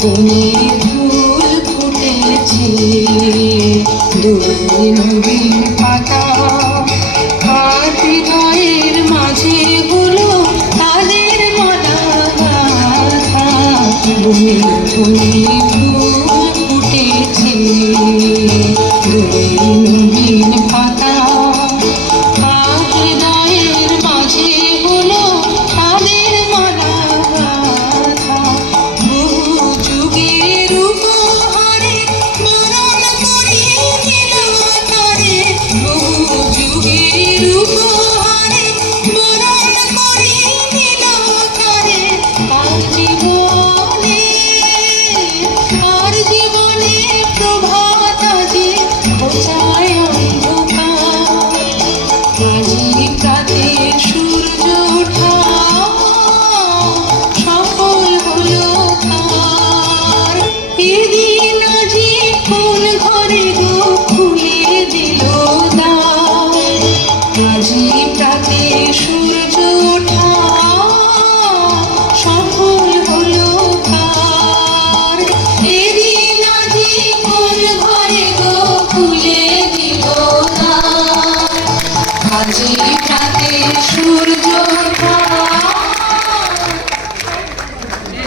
তুমি ফুল ফুটেছে দুই নবীন পাতা আর হৃদয়ের মাঝে হলো তাদের মালা গাথা তুমি ফুল ফুটেছে দুই নবীন পাতা আর হৃদয়ের মাঝে হলো তাদের মালা গাথা বহু যুগের উপহারে বরণ করে দিল তারে বহু যুগের উপহারে বরণ করে দিল তারে আর জীবনে প্রভাত আজি ঘোচায় অন্ধকার আজি প্রাতে সূর্য ওঠা সফল হলো তার এদিন আজি কোন ঘরে গো খুলে দিল দ্বার আজি প্রাতে সূর্য ওঠা সফল হলো তার এদিন আজি কোন ঘরে গো খুলে দিল দ্বার আজি